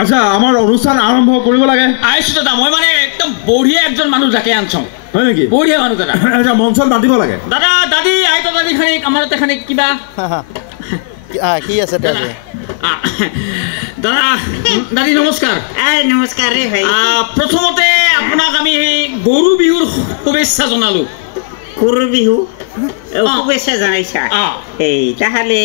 আচ্ছা আমাৰ অনুষ্ঠান আৰম্ভ কৰিব লাগে আইছো দাদা মই মানে একদম বঢ়িয়া একজন মানুহ যাকে আনছো হয় নেকি বঢ়িয়া মানুহ দাদা আচ্ছা মঞ্চত মাতিব লাগে দাদা দাদি আইতো দাদি খানিক আমাৰ তেখানিক কিবা কি আছে দাদা দাদা দাদি নমস্কাৰ নমস্কাৰ ৰে ভাই প্ৰথমতে আপোনাক আমি গৰু বিহুৰ শুভেচ্ছা জনালো গৰু বিহু শুভেচ্ছা জনাইছা এই তাহলে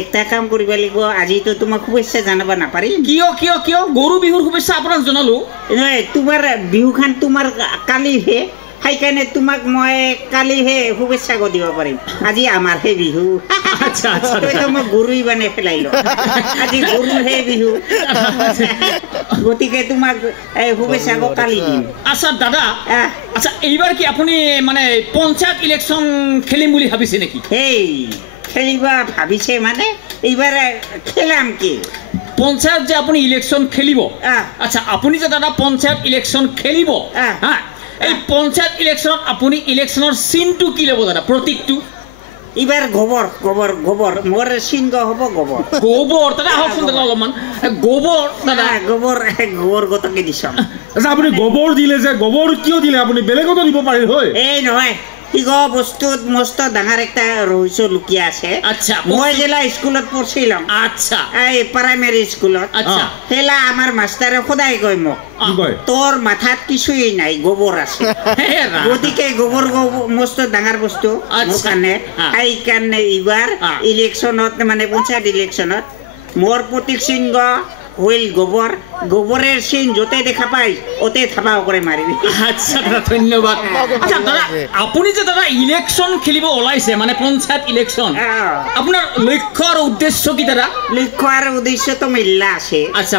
একটা কাম কৰিব লাগিব আজি তো তোমাক শুভেচ্ছা জানাব নাপাৰিম কিয় কিয় কিয় গৰু বিহুৰ শুভেচ্ছা আপোনাক জনালো নহয় তোমাৰ বিহুখান তোমাৰ কালিহে সেইকাৰণে তোমাক মই কালিহে শুভেচ্ছা দিব পাৰিম আজি আমাৰহে বিহু আচ্ছা আচ্ছা তই মই গৰুই বানে পেলাইলো আজি গৰুহে বিহু গতিকে তোমাক শুভেচ্ছা কালি দিম আচ্ছা দাদা আচ্ছা এইবাৰ কি আপুনি মানে পঞ্চায়ত ইলেকশ্যন খেলিম বুলি ভাবিছে নেকি হেই খেলিবা ভাবিছে মানে এইবাৰ খেলাম কি পঞ্চায়ত যে আপুনি ইলেকশ্যন খেলিব আচ্ছা আপুনি যে দাদা পঞ্চায়ত ইলেকশ্যন খেলিব হা এই পঞ্চায়ত ইলেকশ্যনত আপুনি ইলেকশ্যনৰ চিনটো কি ল'ব দাদা প্ৰতীকটো এইবাৰ গোবৰ গোবৰ গোবৰ মোৰ চিহ্ন হ'ব গোবৰ গোবৰ দাদা আহকচোন দাদা অলপমান গোবৰ দাদা গোবৰ গোবৰ গতকে দিছ আচ্ছা আপুনি গোবৰ দিলে যে গোবৰ কিয় দিলে আপুনি বেলেগতো দিব পাৰিল হয় এই নহয় ইগো বস্তুত মস্ত ডাঙৰ একটা ৰহস্য লুকিয়া আছে আচ্ছা মই যেলা স্কুলত পঢ়ছিলাম আচ্ছা এই প্ৰাইমাৰী স্কুলত আচ্ছা হেলা আমাৰ মাষ্টাৰে সদায় কয় মোক তোৰ মাথাত কিছুই নাই গোবৰ আছে গতিকে গোবৰ মস্ত ডাঙৰ বস্তু মোৰ কাৰণে সেইকাৰণে এইবাৰ ইলেকশ্যনত মানে পঞ্চায়ত ইলেকশ্যনত মোৰ প্ৰতীক চিহ্ন হইল গোবৰ গোবরের সিন যতে দেখা পাই ওতে থাপাও করে মারিবি আচ্ছা দাদা ধন্যবাদ আচ্ছা দাদা আপনি যে দাদা ইলেকশন খেলিব ওলাইছে মানে পঞ্চায়ত ইলেকশন আপনার লক্ষ্য আর উদ্দেশ্য কি দাদা লক্ষ্য আর উদ্দেশ্য তো মিল্লা আছে আচ্ছা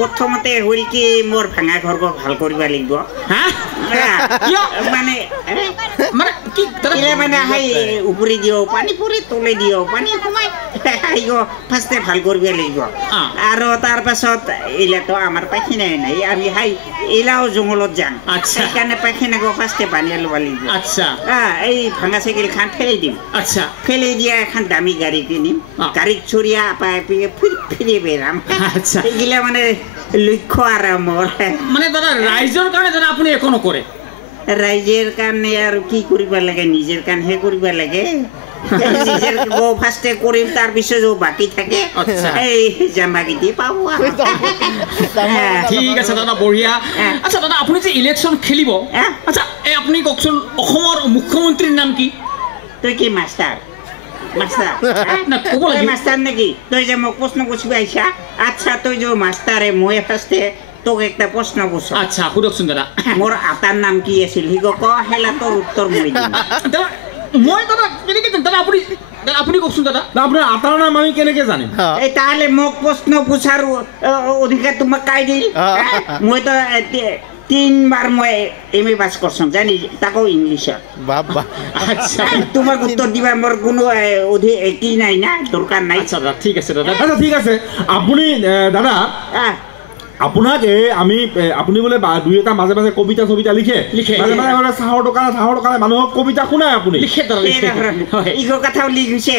প্রথমতে হইল কি মোর ভাঙা ঘর ভাল করিবা লাগিব হ্যাঁ মানে মানে কি দাদা মানে হাই উপরে দিও পানি পরে তোলে দিও পানি কমাই হাইগো ফার্স্টে ভাল করিবা লাগিব আর তার পাছত এলা তো আমার পাখিনা নাই আমি হাই এলাও জঙ্গলত যাম সেইকাৰণে পাখিনা গো ফার্স্টে বানিয়ে লব লাগিব আচ্ছা এই ভাঙা সাইকেল খান ফেলে দিম আচ্ছা ফেলে দিয়া এখন দামি গাড়ি কিনিম গাড়িত চড়িয়া পাই ফিরে বেরাম আচ্ছা এগুলা মানে লক্ষ্য আর আমার মানে দাদা রাইজর কারণে দাদা আপনি এখনো করে রাইজের কারণে আর কি করিবা লাগে নিজের কারণে হে করিবা লাগে নিজের গো ফার্স্টে করিম তার পিছত বাকি থাকে এই জামাগি দি পাবো ঠিক আছে দাদা বঢ়িয়া আচ্ছা দাদা আপনি যে ইলেকশন খেলিব আচ্ছা এই আপনি কওকচোন অসমৰ মুখ্যমন্ত্ৰীৰ নাম কি তুই কি মাস্টার মাস্টার না কব লাগে মাস্টার নাকি তুই যে মোক প্রশ্ন করছিস আইসা আচ্ছা তুই যে মাস্টারে মই ফার্স্টে তোকে একটা প্রশ্ন করছ আচ্ছা সুদকচোন দাদা মোর আতার নাম কি আছিল হি গো ক হেলা তোর উত্তর মই দিম দাদা মই দাদা কেনেকে দাদা আপনি কওকচোন দাদা আপোনাৰ আতাৰ নাম আমি কেনেকে জানিম এই তাহলে মোক প্ৰশ্ন পুছাৰ অধিকাৰ তোমাক কাই দিল মই তো 3 বার মই এমএ পাস করছম জানি তাকো ইংলিশত বাবা আচ্ছা তোমাক উত্তর দিবা মোর কোনো কি নাই না দরকার নাই আচ্ছা দাদা ঠিক আছে দাদা আচ্ছা ঠিক আছে আপুনি দাদা আপোনাক আমি আপুনি বোলে দুই এটা মাজে মাজে কবিতা ছবিতা লিখে মাজে মাজে চাহৰ দোকানে মানুহক কবিতা শুনায় আপুনি লিখে দাদা লিখে ইগো কথাও লিখিছে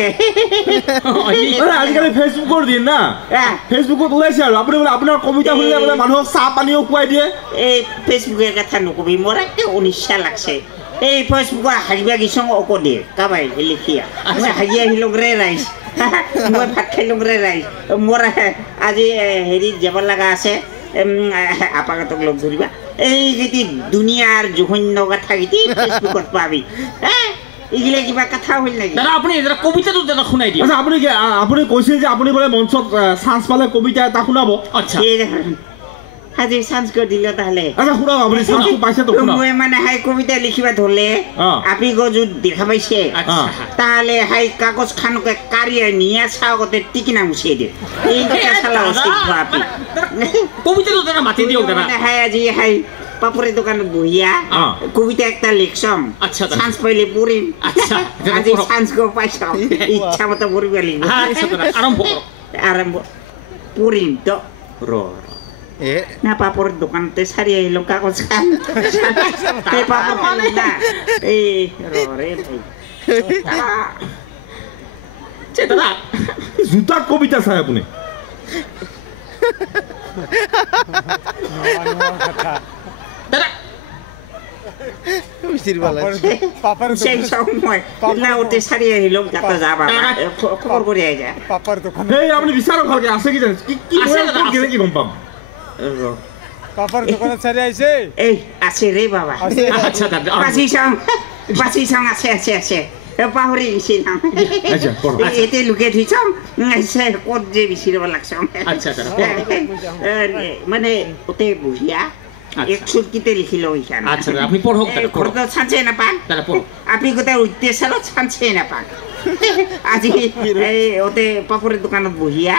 আজিকালি ফেচবুকৰ দিন না ফেচবুকত ওলাইছে আৰু আপুনি বোলে আপোনাৰ কবিতা শুনিলে বোলে মানুহক চাহ পানীও খুৱাই দিয়ে এই ফেচবুকের কথা নকবি মোর একটা অনিচ্ছা লাগছে এই ফেসবুকে হারিবা গিসং অকো দিয়ে কাবাই লিখিয়া হারিয়া হিলং রে রাইস মই ভাত খাইলং রে রাইস মোর আজি হেৰি যাব লাগা আছে আপাগতক লগ ধরিবা এই গেতি দুনিয়ার জঘন্য কথা গেতি ফেসবুকত পাবি ইগিলে কিবা কথা হইল নাকি দাদা আপনি এটা কবিতাটো দাদা শুনাই দিও আচ্ছা আপুনি কৈছিল যে আপুনি বোলে মঞ্চত চান্স পালে কবিতা এটা শুনাব আচ্ছা আজি চান্স করে দিল তাহলে আচ্ছা শুনাও আপনি চান্সটো পাইছে তো শুনাও মই মানে হাই কবিতা লিখিবা ধরলে আপনি গজু দেখা পাইছে তাহলে হাই কাগজ খানকে কারিয়ে নিয়ে সাগতে টিকিনা মুছিয়ে দে এই কথা শালা শিখবা আপনি কবিতা তো দাদা মাতি দিও দাদা হাই আজি হাই পাপড়ের দোকানে বহিয়া কবিতা একটা লিখছম আচ্ছা চান্স পাইলে পড়িম আচ্ছা আজি চান্স গো পাইছম ইচ্ছা মতো পড়িবা লিখব আচ্ছা দাদা আরম্ভ পড়িম তো র না পাপড়ের দোকানতে সারি আইলো কাগজ খান এই পাপড় খাইলো না এই রে ভাই দাদা জুতা কবিতা চাই আপুনি দাদা সেই সময় লাউতে সারি আহিলাম যাতে যাবা খবর করে আই যা এই আপনি বিচারক ভালকে আছে কি জানেন কি কি আছে দাদা, কি কি গম পাম পাপার দোকানে ছাড়ি আইছে এই আছে রে বাবা আচ্ছা দাদা বাসি সং আছে আছে আছে পাহৰি গৈছি না আচ্ছা পঢ় এতে লুকে থৈছাম ক'ত যে বিচাৰিব লাগছাম আচ্ছা দাদা মানে ওতে বহিয়া এক চুটকিতে লিখিল ওইখানে আচ্ছা দাদা আপনি পড়ক দাদা ঘৰত চান্সে নাপান দাদা পড়ক আপনি গোটেই উদ্দেশ্যত চান্সে নাপান আজি এই ওতে পাপড়ের দোকানত বহিয়া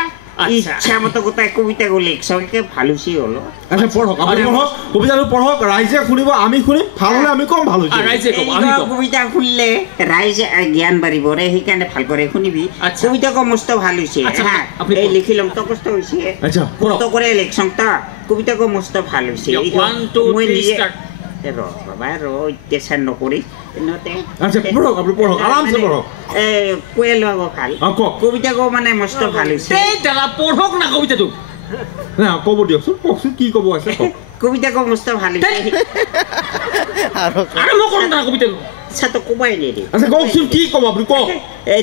ইচ্ছা মতো গোটাই কবিতা গলে সবকে ভালো সি হলো আচ্ছা পঢ়ক আপনি পঢ়ক কবিতাটো পঢ়ক ৰাইজে শুনিব আমি শুনিম ভাল হলে আমি কম ভাল হৈছে ৰাইজে কম আমি কম কবিতা শুনলে ৰাইজে জ্ঞান বাড়িব ৰে সেইকাৰণে ভাল করে শুনিবি আচ্ছা। কবিতা কো মস্ত ভাল হইছে আচ্ছা, হ্যাঁ আপনি এই পড়ুন। লিখিলাম তো কষ্ট হইছে আচ্ছা পড়ক। কষ্ট করে ইলেকশন তা কবিতা কো মস্ত ভাল হইছে 1 2 3 স্টার্ট বাবা অত্যাচার নকৰি এনতে আচ্ছা পঢ়ক আপনি পঢ়ক আরামসে পঢ়ক কোয়েল বাবু ভাল কওক কবিতা কো মানে মস্ত ভাল হইছে এই দাদা পড়ক না কবিতাটো না ক'ব দিয়কচোন কওকচোন কি ক'ব আছে কওক কবিতা কো মস্ত ভাল হইছে আরম্ভ করুন না কবিতাটো আচ্ছা তো কবাই নেই আচ্ছা কওকচোন কি ক'ব আপুনি কওক এই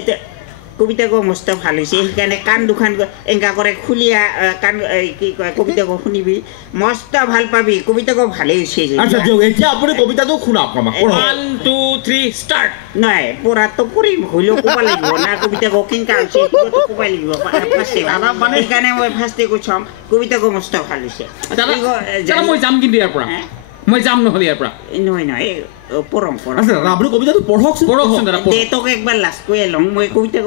কবিতা কো মস্ত ভাল হইছে সেইকাৰণে কাণ দুখান এংকা কৰে খুলিয়া কাণ কি কয় কবিতা কো শুনিবি মস্ত ভাল পাবি কবিতা কো ভালেই হইছে আচ্ছা দিয়ক এতিয়া আপুনি কবিতাটো শুনাওক আমাক পঢ়ক 1 2 3 স্টার্ট নাই পঢ়াটো কৰিম হলেও ক'ব লাগিব না কবিতা কো কেংকা হৈছে সেইটো ক'ব লাগিব সেইকাৰণে মই ফাৰ্ষ্টে কৈছম কবিতা কো মস্ত ভাল হৈছে দাদা মই যাম কিন্তু ইয়াৰ পৰা মই যাম নহ'লে ইয়াৰ পৰা নহয় নহয় পঢ়ম আচ্ছা দাদা আপুনি কবিতাটো পঢ়কচোন পঢ়কচোন দাদা পঢ়ক তোক একবাৰ লাষ্ট কৈ লওঁ মই কবিতা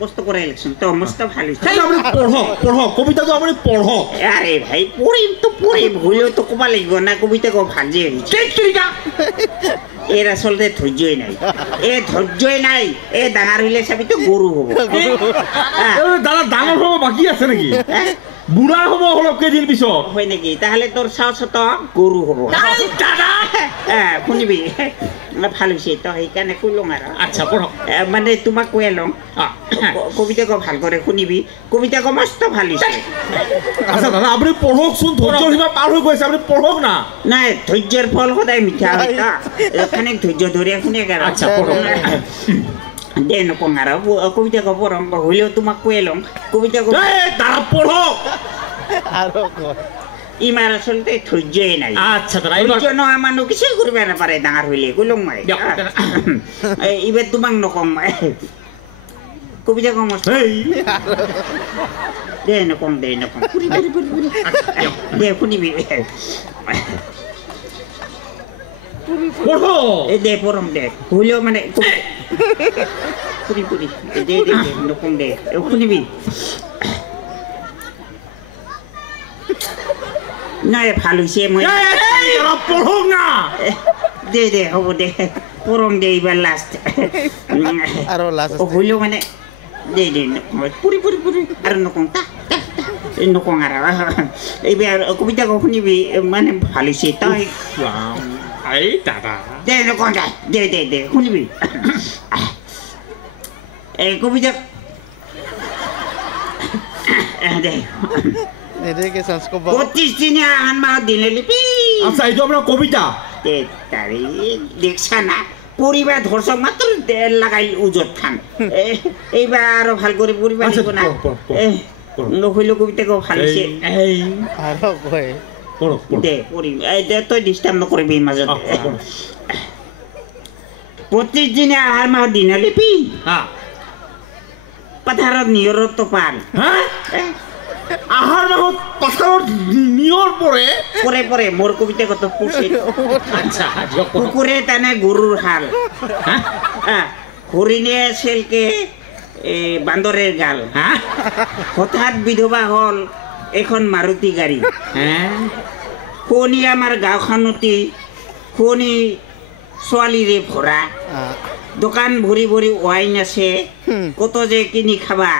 কষ্ট কৰা ইলেকশ্যন তো মস্ত ভাল হৈছে আচ্ছা, আপুনি পঢ়ক পঢ়ক কবিতাটো আপুনি পঢ়ক আরে ভাই পড়িম তো পড়িম হলেও তো কবা লাগিব না কবিতা কো ভাল যে হইছে কেত্রিকা এর আসলে ধৈর্যই নাই ধৈর্যই নাই ডাঙৰ হইলে চাবি তো গৰু হব দাদা ডাঙৰ হ'ব বাকী আছে নেকি বুঢ়া হ'ব অলপ কেইদিন পিছত হয় নেকি তাহলে তোর সাহস তো গরু হব দাদা শুনিবি ভাল হৈছে তো সেইকাৰণে কইলং আৰু আচ্ছা পঢ়ক মানে তোমাক কৈ লওঁ কবিতা কো ভাল করে শুনিবি কবিতা কো মস্ত ভাল হৈছে আচ্ছা দাদা আপুনি পঢ়কচোন ধৈৰ্যৰ সীমা পাৰ হৈ গৈছে আপুনি পঢ়ক না নাই ধৈৰ্যৰ ফল সদায় মিঠা হয় তা খানিক ধৈৰ্য ধৰি শুনে আৰু আচ্ছা পঢ়ক দে নকওঁ আৰু কবিতা কো পঢ়ম হলেও তোমাক কৈ লওঁ কবিতা কো দাদা পঢ়ক ইমাৰ আচলতে ধৈৰ্যই নাই আচ্ছা দাদা এইবাৰ ধৈৰ্য নোহোৱা মানুহ কিছু কৰিব নাপাৰে ডাঙৰ হইলে কইলং মই দিয়ক, দাদা। এইবাৰ তোমাক নকওঁ মই কবিতা কম দে নকওঁ দে শুনিবি পঢ়ক দে পঢ়ম দে হলেও মানে ফুৰি দে নকওঁ দে শুনিবি নাই ভাল হৈছে মই পঢ়ক না দে হ'ব দে পঢ়ম দে এইবাৰ লাষ্ট আৰু লাষ্ট হলেও মানে দে পুৰি আৰু নকওঁ নকওঁ আৰু এইবাৰ কবিতা শুনিবি মানে ভাল হৈছে তই এই দাদা দে নকওঁ দে শুনিবি এই কবিতা দে এনেকে চান্স ক'ব 25 দিনীয়া আহান মাহত দিনে লিপি আচ্ছা এইটো আপোনাৰ কবিতা তাৰে দেখছা না পৰিবাৰ ধৰছক মাত্ৰ লাগাই উজত খান এইবাৰ আৰু ভাল কৰি পৰিবাৰ আচ্ছা, দিব না পঢ়। নকৰিলেও কবিতাকো ভাল হৈছে আৰু কয় পঢ়ক দে পঢ়িম দে তই ডিষ্টাৰ্ব নকৰিবি মাজত 25 দিনীয়া আহাৰ মাহত দিনে লিপি পথাৰত নিয়ৰত টোপাল হা আহাৰ মাহত পাথাৰত নিয়ৰ পৰে মোৰ কবিতা কত পুষে আচ্ছা দিয়ক পঢ়ক কুকুৰে টানে গৰুৰ হাল হৰিণে চেলকে বান্দৰেৰ গাল হঠাৎ বিধবা হল এখন মাৰুতি গাড়ি শুনি আমাৰ গাঁওখনতি শুনি ছোৱালীৰে ভৰা দোকান ভৰি ভৰি ৱাইন আছে কত যে কিনি খাবা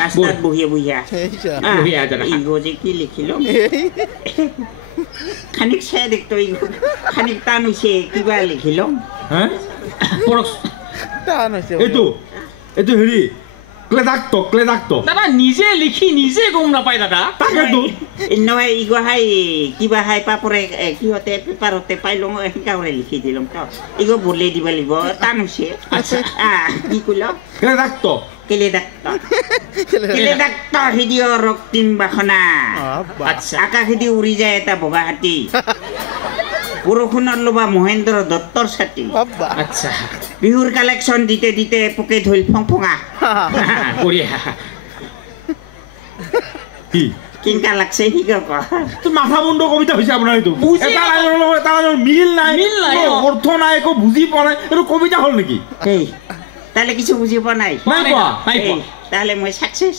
ৰাস্তাত বহিয়া ইগো যে কি লিখিল খানিক চাই দেখতো খানিক টান হৈছে কিবা লিখিল এইটো হেৰি ক্লেদাক্ত দাদা নিজে লিখি নিজে গম নাপায় দাদা তাকেতো নহয় ইগো হাই কিবা হাই পাপৰে কিহতে পেপাৰতে পাই লওঁ সেনেকৈ লিখি দিলোঁ তো ইগো বদলাই দিব লাগিব টান হৈছে কি কল ক্লেদাক্ত কেলেদাক্ত সিদিঅ ৰক্তিম বাসনা আচ্ছা আকাশেদি উৰি যায় এটা বগা হাতী বৰষুণৰ লোবা মহেন্দ্ৰ দত্তৰ ছাতি আচ্ছা বিহুৰ কালেকশ্যন দিতে দিতে পোকে ধৰিল ফংফঙা বঢ়িয়া কি কেনেকা লাগছে সি ক মাথা মুণ্ড কবিতা হৈছে আপোনাৰ এইটো বুজি এটা লাইনৰ লগত এটা লাইনৰ মিল নাই অৰ্থ নাই একো বুজি পোৱা নাই এইটো কবিতা হ'ল নেকি এই তাহলে কিছু বুজি পোৱা নাই নাই পোৱা তাহলে মই সাকসেস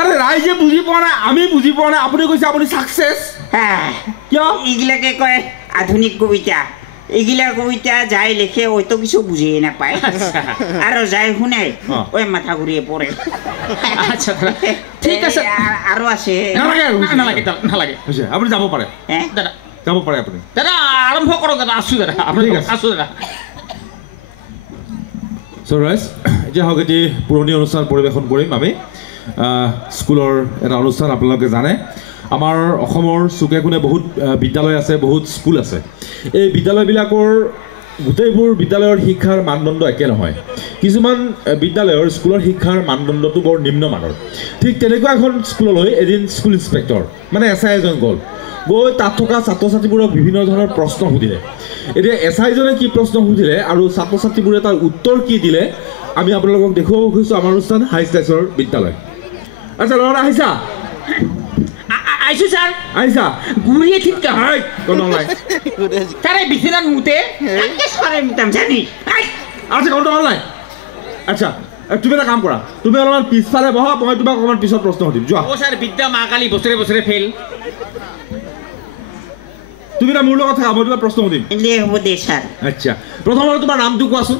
আৰে ৰাইজে বুজি পোৱা নাই আমি বুজি পোৱা নাই আপুনি কৈছে আপুনি সাকসেস কিয় এইগিলাকে কয় আধুনিক কবিতা এইগিলা কবিতা যাই লিখে হয়তো কিছু বুজিয়ে নাপায় আৰু যাই শুনে ওই মাথা ঘূৰিয়ে পৰে আচ্ছা ঠিক আছে আৰু আছে নালাগে হৈছে আপুনি যাব পাৰে দাদা যাব পাৰে আপুনি দাদা আৰম্ভ কৰক দাদা আছো দাদা আপুনি আছো দাদা চ' ৰাইজ এতিয়া হওক এটি পুৰণি অনুষ্ঠান পৰিৱেশন কৰিম আমি স্কুলৰ এটা অনুষ্ঠান আপোনালোকে জানে আমাৰ অসমৰ চুকে কোণে বহুত বিদ্যালয় আছে বহুত স্কুল আছে এই বিদ্যালয়বিলাকৰ গোটেইবোৰ বিদ্যালয়ৰ শিক্ষাৰ মানদণ্ড একে নহয় কিছুমান বিদ্যালয়ৰ স্কুলৰ শিক্ষাৰ মানদণ্ডটো বৰ নিম্নমানৰ ঠিক তেনেকুৱা এখন স্কুললৈ এদিন স্কুল ইনস্পেক্টৰ মানে এছআই এজন গ'ল গৈ তাত থকা ছাত্ৰ ছাত্ৰীবোৰক বিভিন্ন ধৰণৰ প্ৰশ্ন সুধিলে এতিয়া এছআইজনে কি প্ৰশ্ন সুধিলে আৰু ছাত্ৰ ছাত্ৰীবোৰে তাৰ উত্তৰ কি দিলে আমি আপোনালোকক দেখুৱাব খুজিছোঁ আমাৰ অনুষ্ঠান হাই ষ্টাইলছৰ বিদ্যালয় আচ্ছা ল'ৰা আহিছা আইছো স্যার আহিছা ঘুরিয়ে ঠিক হাই কোন নাই তারে বিছানার মুতে সরে মিতাম জানি আচ্ছা কোন নাই আচ্ছা তুমি এটা কাম কৰা তুমি অলপমান পিছফালে বহা মই তোমাক অকণমান পিছত প্ৰশ্ন সুধিম যোৱা ও স্যাৰ বিদ্যা মা কালী বছৰে বছৰে ফেল তুমি না মোৰ লগত থাকা মই তোমাক প্ৰশ্ন সুধিম এলে হ'ব দে স্যাৰ আচ্ছা প্ৰথমতে তোমাৰ নামটো কোৱাচোন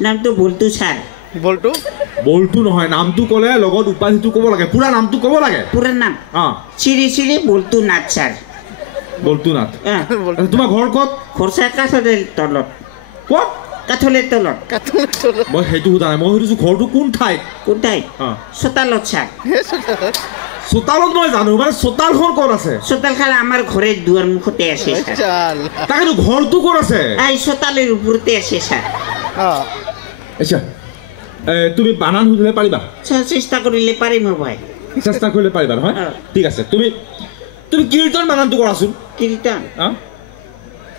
নামটো বল্টু স্যার বল্টু নহয় নামটো ক'লে লগত উপাধিটো ক'ব লাগে পুৰা নামটো ক'ব লাগে পুৰা নাম শ্ৰী শ্ৰী বল্টু নাথ স্যাৰ বল্টু নাথ তোমাৰ ঘৰ ক'ত খৰচা কাঠলেৰ তলত ক'ত কাঠলেৰ তলত মই সেইটো সোধা নাই মই সুধিছোঁ ঘৰটো কোন ঠাইত চোতালত স্যাৰ চোতালত মই জানো মানে চোতালখন ক'ত আছে চোতালখন আমাৰ ঘৰে দুৱাৰ মুখতে আছে তাকেতো ঘৰটো ক'ত আছে এই চোতালৰ ওপৰতে আছে স্যাৰ আচ্ছা তুমি বানান সুধিলে পাৰিবা চেষ্টা কৰিলে পাৰিম ভাই চেষ্টা কৰিলে পাৰিবা নহয় ঠিক আছে তুমি কীৰ্তন বানানটো কৰাচোন কীৰ্তন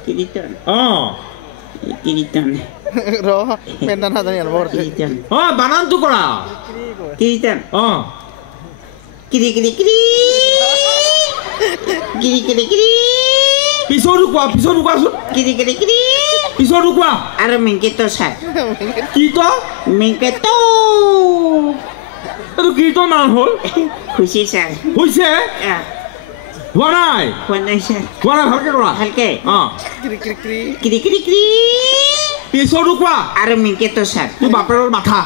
কীৰ্তন বানানটো কৰা কীৰ্তন কিৰি কিৰি কিৰি কিৰি কিৰি কিৰি পিছৰটো কোৱাচোন কিৰি কিৰি কিৰি পিছৰটো কোৱা আৰু মেংকেটো স্যাৰ কি তো মেংকেটো এইটো কীৰ্তন মান হ'ল হৈছে স্যাৰ হৈছে হোৱা নাই স্যাৰ হোৱা নাই ভালকে কৰা ভালকে কিৰি কিৰি কিৰি কিৰি কিৰি কিৰি পিছৰটো কোৱা আৰু মেংকেটো স্যাৰ তোৰ বাপেৰৰ মাথা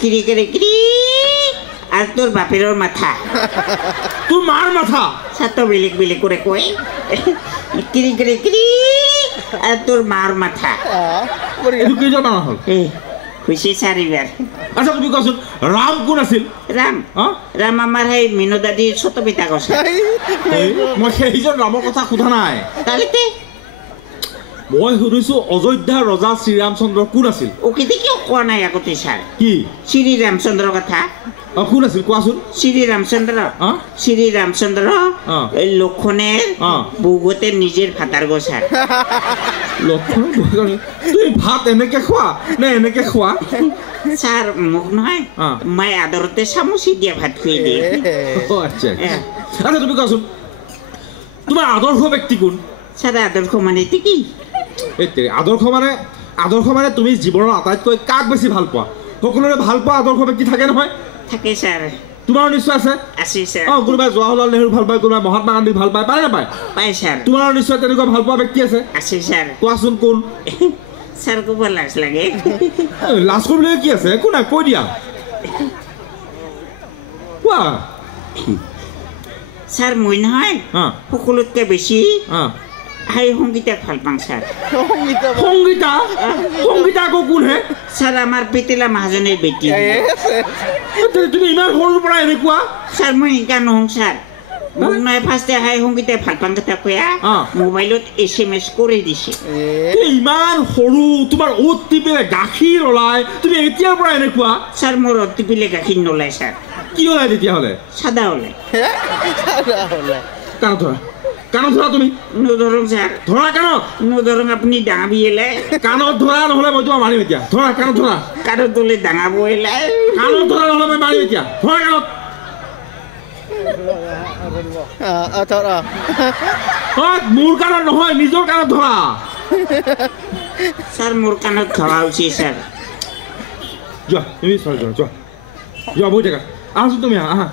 কিৰি কিৰি কিৰি আর তোর বাপের মাথা তোর মার মাথা সাতো বেলেগ বেলেগ করে কয় কিরি কিরি কিরি আর তোর মার মাথা এইটো কেইজন মানুহ হ'ল খুশি চারিবার আচ্ছা তুমি কোৱাচোন ৰাম কোন আছিল ৰাম ৰাম আমাৰ সেই মিনু দাদিৰ ছোট পিতা গছে মই সেইজন ৰামৰ কথা সোধা নাই তাহলে মই সুধিছোঁ অযোধ্যাৰ ৰজা শ্ৰীৰামচন্দ্ৰ কোন আছিল ওকে কিয় কোৱা নাই আগতে স্যাৰ কি শ্ৰীৰামচন্দ্ৰৰ কথা কোন আছিল কোৱাচোন শ্ৰীৰামচন্দ্ৰ লক্ষণেৰ বৌগতে নিজেৰ ভাতাৰ গো স্যাৰ লক্ষণ তুই ভাত এনেকে খোৱা নে এনেকে খোৱা স্যাৰ মোক নহয় মায়ে আদৰতে চামুচি দিয়া ভাত খুৱাই দিয়ে আচ্ছা আচ্ছা তুমি কোৱাচোন তোমাৰ আদৰ্শ ব্যক্তি কোন স্যাৰ আদৰ্শ মানে কি আদৰ্শ মানে তুমি জীৱনৰ আটাইতকৈ কাক বেছি ভাল পোৱা সকলোৰে ভাল পোৱা আদৰ্শ ব্যক্তি থাকে নহয় থাকে স্যাৰ তোমাৰো নিশ্চয় আছে স্যাৰ কোনোবাই জৱাহৰলাল নেহৰু ভাল পায় কোনোবাই মহাত্মা গান্ধী ভাল পায় পায় নাপায় পায় স্যার তোমাৰো নিশ্চয় তেনেকুৱা ভাল পোৱা ব্যক্তি আছে স্যাৰ কোৱাচোন কোন স্যাৰ ক'ব লাজ লাগে লাজ কৰিবলৈ কি আছে একো নাই কৈ দিয়া কোৱা স্যাৰ মই নহয় সকলোতকৈ বেছি হাই সংগীতাক ভাল পাওঁ ছাৰ সংগীতা সংগীতা সংগীতা আকৌ কোন হে ছাৰ আমাৰ পেটেলা মহাজনীৰ বেটি তুমি ইমান সৰুৰ পৰা এনেকুৱা ছাৰ মই এনেকুৱা নহওঁ ছাৰ মোক নহয় ফাৰ্ষ্টে হাই সংগীতাই ভাল পাওঁ কথা কৈয়া মোবাইলত SMS কৰি দিছে তুমি ইমান সৰু তোমাৰ অ'ত টিপিলে গাখীৰ ওলাই তুমি এতিয়াৰ পৰা এনেকুৱা ছাৰ মোৰ টিপিলে গাখীৰ নোলায় ছাৰ কি ওলাই তেতিয়াহ'লে চাদা ওলায় কাণত ধৰা তুমি নধৰং ছাৰ ধৰা কাণত নধৰং আপুনি ডাঙাবি এলাই কাণত ধৰা নহ'লে মই তোমাক মাৰিম এতিয়া ধৰা কাণত ধৰা কাৰো দলে ডাঙাব এলাই কাণত ধৰা নহ'লে মই মাৰিম এতিয়া ধৰা কাণত মোৰ কাণত নহয় নিজৰ কাণত ধৰা ছাৰ মোৰ কাণত ধৰা উচিত ছাৰ যোৱা তুমি যোৱা যোৱা বহি থাকা আহাচোন তুমি আহা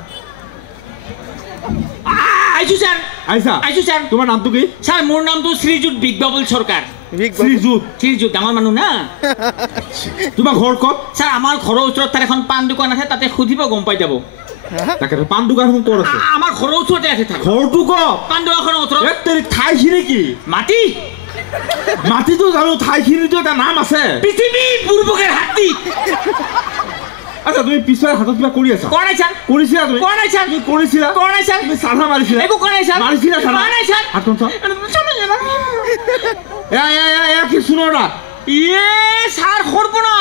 আহিছোঁ ছাৰ আহিছা আহিছোঁ ছাৰ তোমাৰ নামটো কি ছাৰ মোৰ নামটো শ্ৰীযুত বিগবাবুল চৰকাৰ শ্ৰীযুত শ্ৰীযুত ডাঙৰ মানুহ না তোমাৰ ঘৰ ক'ত ছাৰ আমাৰ ঘৰৰ ওচৰত তাৰ এখন পাণ দোকান আছে তাতে সুধিব গম পাই যাব তাকেতো পাণ দোকানখন ক'ত আছে আমাৰ ঘৰৰ ওচৰতে আছে তাৰ ঘৰটো ক'ত পাণ দোকানখনৰ ওচৰত ঠাইখিনি কি মাটি মাটিটো জানো ঠাইখিনিতো এটা নাম আছে পৃথিৱীৰ পূৰ্বকে হাতী আচ্ছা তুমি পিছৰ হাতত কিবা কৰি আছা কৰা নাই ছাৰ কৰিছিলা তুমি কৰা নাই ছাৰ তুমি কৰিছিলা কৰা নাই ছাৰ তুমি চাধা মাৰিছিলা একো কৰা নাই ছাৰ মাৰিছিলা চাধা কৰা নাই ছাৰ হাতখন চাওঁ এয়া কি শুনোৰা ইয়ে ছাৰ সৰ্বনা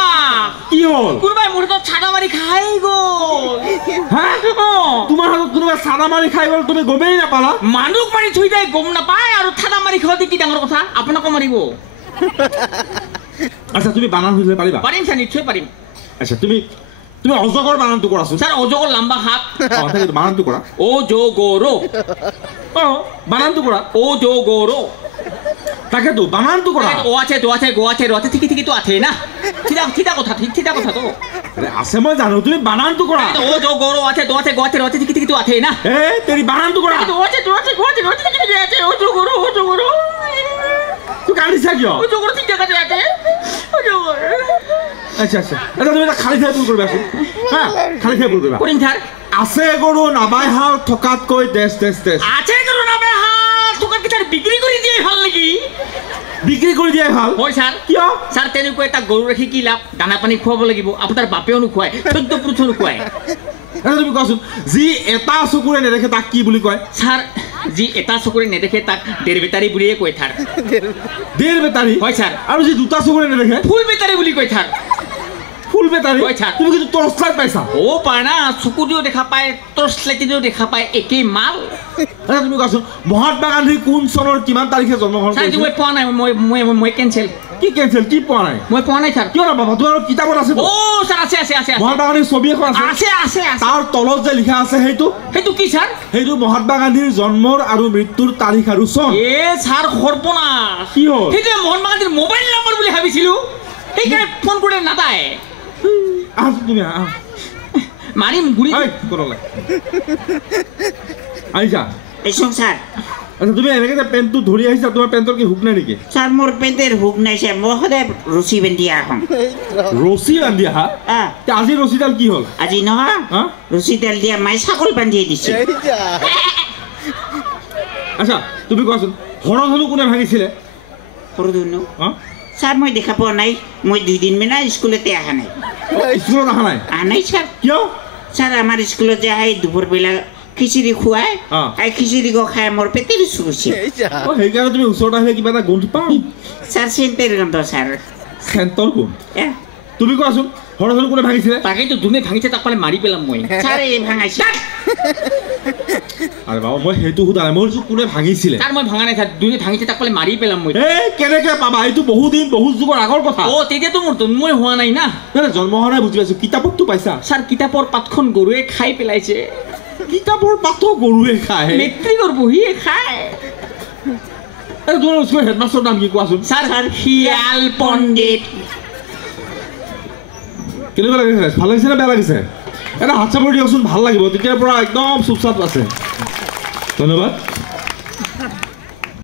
কি হ'ল কোনোবাই মোৰ হাতত চাদা মাৰি খাই গ'ল হা তোমাৰ হাতত কোনোবাই চাদা মাৰি খাই গ'ল তুমি গমেই নাপালা মানুহক মাৰি থৈ যায় গম নাপায় আৰু চাদা মাৰি খোৱাটো কি ডাঙৰ কথা আপোনাকো মাৰিব আচ্ছা তুমি বানান বুজিলে পাৰিবা পাৰিম ছাৰ নিশ্চয় পাৰিম আচ্ছা তুমি অজগৰ বানানটো কৰাচোন ছাৰ অজগৰ লম্বা হাত বানানটো কৰা ও জো গৌৰ বানানটো কৰা ও জো গৌৰ তাকেতো বানানটো কৰা ও আছে দো আছে গো আছে র আছে ঠিকি ঠিকি তো আছে না ঠিকা কথা ঠিকা কথা তো আছে মই জানো তুমি বানানটো কৰা ও জো গৌৰ আছে দো আছে গো আছে ৰ আছে ঠিকি ঠিকি তো আছে না এ তেৰি বানানটো কৰা দো আছে গো আছে র আছে ঠিকি ঠিকি আছে ও জো গৌর তুই কান্দিছা কিয় ও জো গৌর ঠিক জায়গাতে আছে ও জো গৌর আচ্ছা আচ্ছা এটা তুমি এটা খালি ঠাই ভুল কৰিবাচোন হা খালি ঠাই ভুল কৰিবা কৰিম ছাৰ আছে গৰু নাবাই হাল থকাতকৈ দেশ আছে গৰু নাবাই হাল থকাত কি ছাৰ বিক্ৰী কৰি দিয়ে ভাল নেকি বিক্ৰী কৰি দিয়াই ভাল হয় ছাৰ কিয় ছাৰ তেনেকুৱা এটা গৰু ৰাখি কি লাভ দানা পানী খুৱাব লাগিব আপোনাৰ বাপেও নোখোৱায় 14 পুৰুষো নোখোৱায় এটা তুমি কোৱাচোন যি এটা চকুৰে নেদেখে তাক কি বুলি কয় ছাৰ যি এটা চকুৰে নেদেখে তাক ডেৰ বেটাৰী বুলিয়ে কয় ছাৰ ডেৰ বেটাৰী হয় ছাৰ আৰু যি দুটা চকুৰে নেদেখে ফুল বেটাৰী বুলি কয় ছাৰ ফুল বেটাৰী হয় ছাৰ তুমি কিন্তু টৰ্চ লাইট পাইছা ও পায় না চকু দিও দেখা পায় টৰ্চ লাইটেদিও দেখা পায় একেই মাল এটা তুমি কোৱাচোন মহাত্মা গান্ধী কোন চনৰ কিমান তাৰিখে জন্মগ্ৰহণ ছাৰ মই পোৱা নাই মই কেঞ্চেল কি কেঞ্চেল কি পোৱা নাই মই পোৱা নাই ছাৰ কিয় নাপাবা তোমাৰ কিতাপত আছে ও ছাৰ আছে আছে আছে মহাত্মা গান্ধীৰ ছবি এখন আছে আছে আছে আছে তাৰ তলত যে লিখা আছে সেইটো কি ছাৰ সেইটো মহাত্মা গান্ধীৰ জন্মৰ আৰু মৃত্যুৰ তাৰিখ আৰু চন এ ছাৰ সৰ্বনা কি হ'ল সেইটো মহাত্মা গান্ধীৰ মোবাইল নম্বৰ বুলি ভাবিছিলো সেইকাৰণে ফোন কৰি নাপায় আহ তুমি আহ মাৰিম গুৰি কৰলে আহিছা এইচোন ছাৰ আচ্ছা তুমি এনেকৈ যে পেণ্টটো ধৰি আহিছা তোমাৰ পেণ্টৰ কি হুক নাই নেকি ছাৰ মোৰ পেণ্টেৰ হুক নাই ছাৰ মই সদায় ৰছী বান্ধি আহোঁ ৰছী বান্ধি আহা আজি ৰছীডাল কি হ'ল আজি নহয় হা ৰছীডাল দিয়া মায়ে ছাগল বান্ধি দিছে আচ্ছা তুমি কোৱাচোন হৰধনু কোনে ভাঙিছিলে সৰু ধুনু হা ছাৰ মই দেখা পোৱা নাই মই 2 দিন মানে স্কুলতে অহা নাই স্কুলত অহা নাই ছাৰ কিয় ছাৰ আমাৰ স্কুলত যে আহি দুপৰবেলা খিচিৰি খুৱাই এই খিচিৰি খাই মোৰ পেটেৰ চুইছে সেইকাৰণে তুমি ওচৰত আহিলে কিবা এটা গোন্ধ পাওঁ ছাৰ চেণ্টেৰ গন্ধ ছাৰ চেণ্টৰ গোন্ধ তুমি কোৱাচোন হৰধনু কোনে ভাঙিছিলে তাকেতো যোনে ভাঙিছে তাক পালে মাৰি পেলাম মই ছাৰ এই ভাঙাইছে আৰে বাবা মই সেইটো সোধা নাই মই কোনে ভাঙিছিলে ছাৰ মই ভঙা নাই ছাৰ যোনে ভাঙিছে তাক পালে মাৰি পেলাম মই কেনেকে পাবা এইটো বহুত যুগৰ আগৰ কথা তেতিয়াতো মোৰ জন্মই হোৱা নাই না জন্ম হোৱা নাই বুজি পাইছো কিতাপততো পাইছা ছাৰ কিতাপৰ পাতখন গৰুৱে খাই পেলাইছে কিতাপৰ পাতো গৰুৱে খায় মেট্ৰিকৰ বহিয়ে খায় তোমাৰ স্কুলৰ হেডমাষ্টৰৰ নাম কি কোৱাচোন ছাৰ শিয়াল পণ্ডিত কেনেকুৱা লাগিছে ভাল লাগিছে নে বেয়া লাগিছে এটা হাত চাপৰি দিয়কচোন ভাল লাগিব তেতিয়াৰ পৰা একদম চুপ চাপ আছে ধন্যবাদ